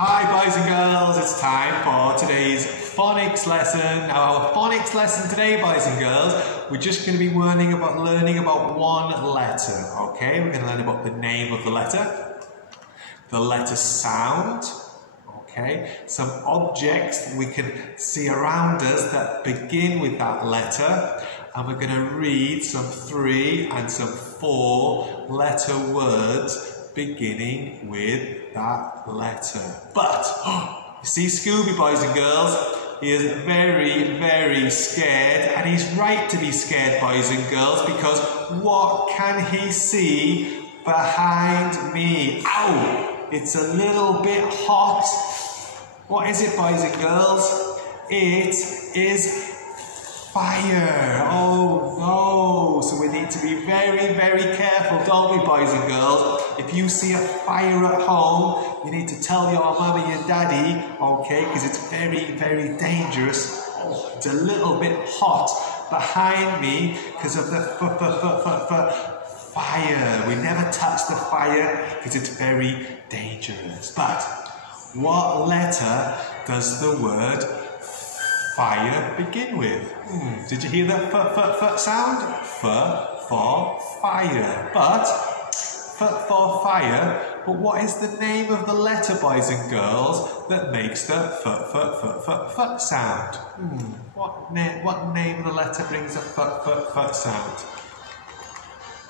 Hi boys and girls, it's time for today's phonics lesson. Our phonics lesson today, boys and girls, we're just going to be learning about one letter, okay? We're going to learn about the name of the letter sound, okay? Some objects we can see around us that begin with that letter, and we're going to read some 3 and some 4 letter words beginning with that letter. But, you see Scooby, boys and girls, he is very, very scared, and he's right to be scared, boys and girls, because what can he see behind me? Ow! It's a little bit hot. What is it, boys and girls? It is fire. Oh no! So we need to be very, very careful, don't we, boys and girls? If you see a fire at home, you need to tell your mummy and daddy, okay, because it's very, very dangerous. Oh, it's a little bit hot behind me because of the fire. We never touch the fire because it's very dangerous. But what letter does the word fire begin with? Did you hear the sound? F for fire. But F for fire. But what is the name of the letter, boys and girls, that makes the f sound? What name of the letter brings a f sound?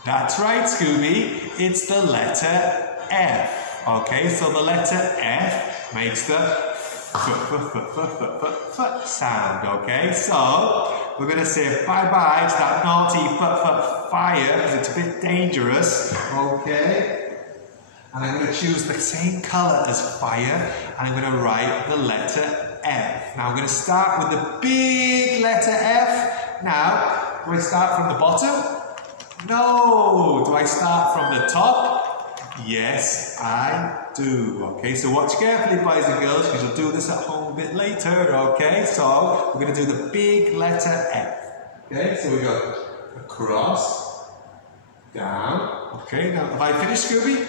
That's right, Scooby. It's the letter F. Okay, so the letter F makes the f sound, okay? So, we're going to say bye-bye to that naughty fire, because it's a bit dangerous, okay? And I'm going to choose the same colour as fire, and I'm going to write the letter F. Now, I'm going to start with the big letter F. Now, do I start from the bottom? No! Do I start from the top? Yes, I do. Okay, so watch carefully, boys and girls, because you'll do this at home a bit later, okay? So, we're going to do the big letter F. Okay, so we go across, down. Okay, now, have I finished, Scooby?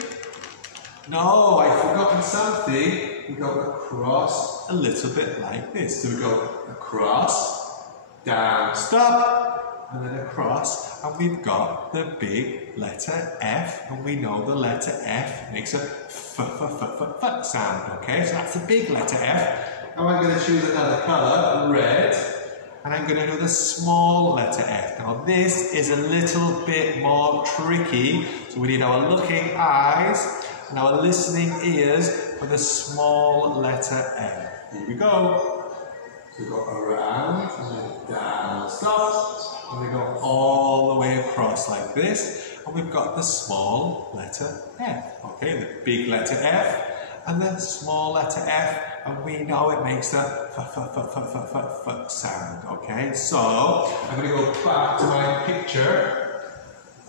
No, I've forgotten something. We go across a little bit like this. So we go across, down, stop, and then across, and we've got the big letter F, and we know the letter F makes a f sound, okay? So that's the big letter F. Now I'm going to choose another colour, red, and I'm going to do the small letter F. Now this is a little bit more tricky, so we need our looking eyes and our listening ears for the small letter F. Here we go. So we go around, and then down, stop, and we go all the way across like this, and we've got the small letter F. Okay, the big letter F, and the small letter F, and we know it makes the f sound, okay? So, I'm going to go back to my picture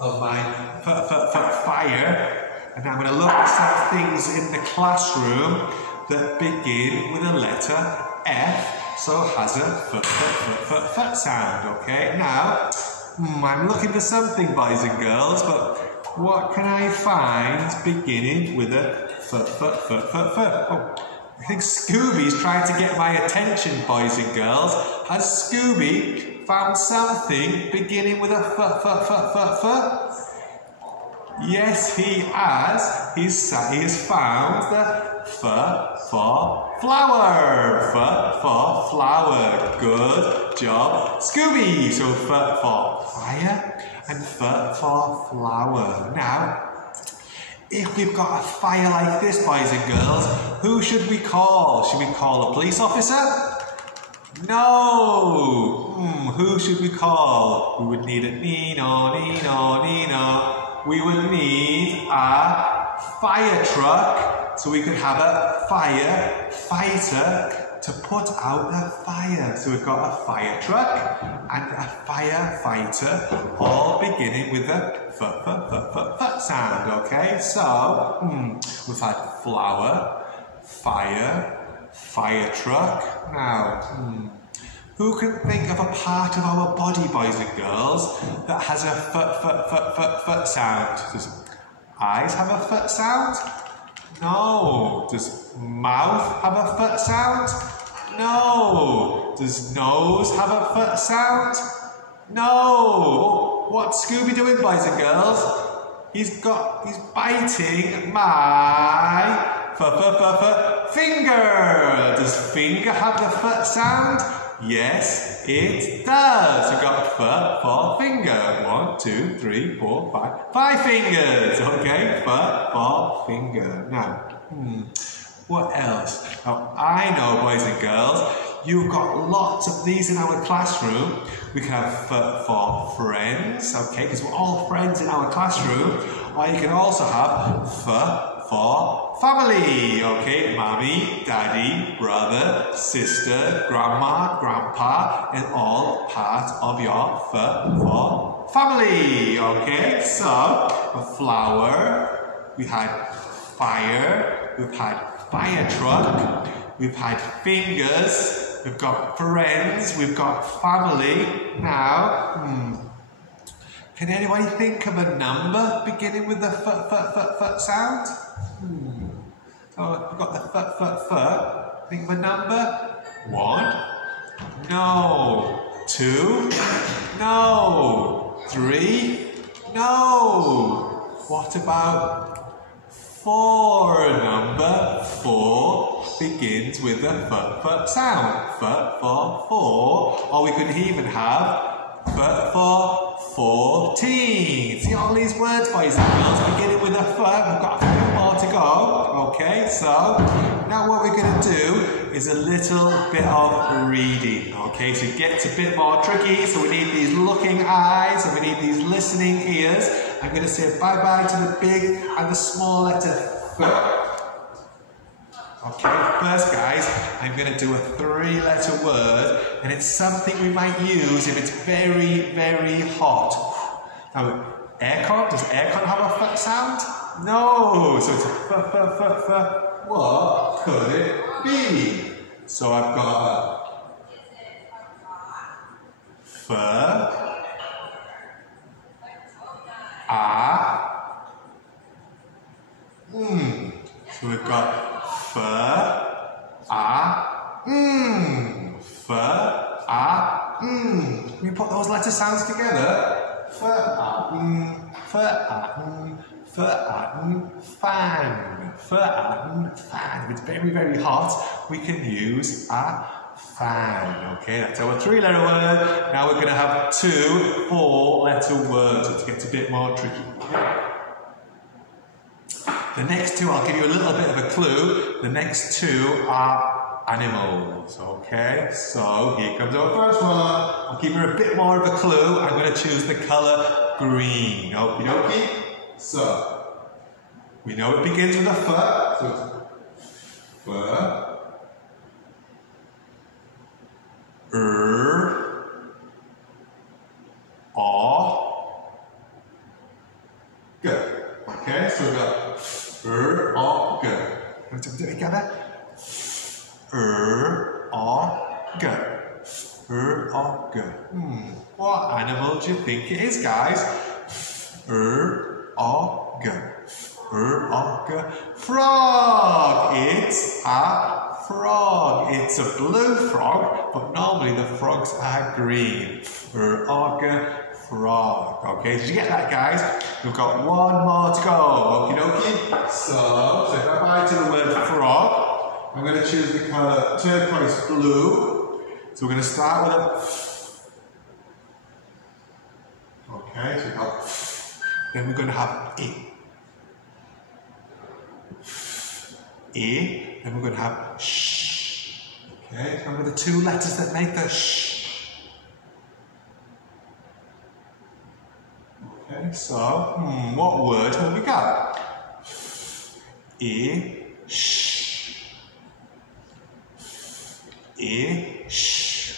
of my fire, and I'm going to look at some things in the classroom that begin with a letter F, so it has a f sound, okay? Now, I'm looking for something, boys and girls, but what can I find beginning with a f? Oh, I think Scooby's trying to get my attention, boys and girls. Has Scooby found something beginning with a f? Yes, he has. He has found the f for flower. F for flower. Good job, Scooby. So f for fire and f for flower. Now, if we've got a fire like this, boys and girls, who should we call? Should we call a police officer? No. Who should we call? We would need a Nino. We would need a fire truck, so we could have a fighter to put out the fire. So we've got a fire truck and a firefighter, all beginning with the f sound, okay? So, we've had flower, fire truck. Now, who can think of a part of our body, boys and girls, that has a f sound? Does eyes have a f sound? No. Does mouth have a foot sound? No. Does nose have a foot sound? No. What's Scooby doing, boys and girls? He's biting my finger. Does finger have the foot sound? Yes, it does. We've got foot for finger. 1, 2, 3, 4, 5. 5 fingers. Okay, foot for finger. Now, what else? Now, I know, boys and girls, you've got lots of these in our classroom. We can have foot for friends, okay, because we're all friends in our classroom. Or you can also have foot for family, okay? Mommy, daddy, brother, sister, grandma, grandpa, and all part of your foot for family, okay? So, a flower, we had fire, we've had fire truck, we've had fingers, we've got friends, we've got family. Now, can anybody think of a number beginning with the foot sound? So we've got the foot. Think of a number. 1. No. 2. No. 3. No. What about 4? Number 4 begins with the foot sound. Foot for 4. Or we could even have foot for 14. See all these words, boys and girls, beginning with a foot. We've got a few more to go. Okay, so now what we're going to do is a little bit of reading. Okay, so it gets a bit more tricky. So we need these looking eyes and we need these listening ears. I'm going to say bye-bye to the big and the small letter F. Okay, first guys, I'm going to do a 3-letter word, and it's something we might use if it's very, very hot. Now, aircon, does aircon have a foot sound? No, so it's a f. What could it be? So I've got a f, So we've got f, Can we put those letter sounds together? F, fan. Fan. If it's very, very hot, we can use a fan. Okay, that's our 3-letter word. Now we're going to have 2 4-letter words. It gets a bit more tricky. The next 2, I'll give you a little bit of a clue. The next 2 are animals. Okay, so here comes our first one. I'll give you a bit more of a clue. I'm going to choose the colour green. Okie dokie. So, we know it begins with a F. So it's F. Good. Okay, so we've got G. Let's do it together. G. What animal do you think it is, guys? G. Frog. It's a frog. It's a blue frog, but normally the frogs are green. Frog. Okay, did you get that, guys? We've got 1 more to go. Okie dokie. So if I buy to the word frog, I'm going to choose the colour turquoise blue. So we're going to start with a. Okay, so we've got. Then we're going to have then we're going to have sh. Okay, remember the 2 letters that make the sh. Okay, so, what word have we got? Ish. Ish.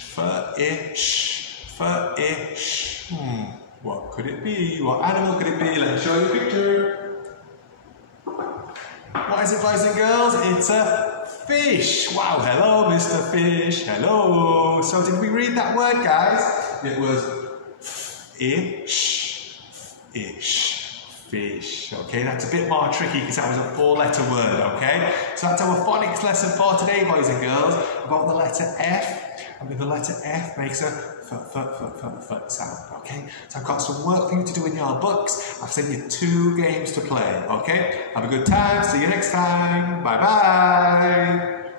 What could it be? What animal could it be? Let me show you a picture. What is it, boys and girls? It's a fish. Wow, hello, Mr. Fish. Hello. So did we read that word, guys? It was ish. Fish. Okay, that's a bit more tricky because that was a 4-letter word. Okay, so that's our phonics lesson for today, boys and girls, about the letter F. And with the letter F makes a f sound. Okay, so I've got some work for you to do in your books. I've sent you 2 games to play. Okay, have a good time. See you next time. Bye bye.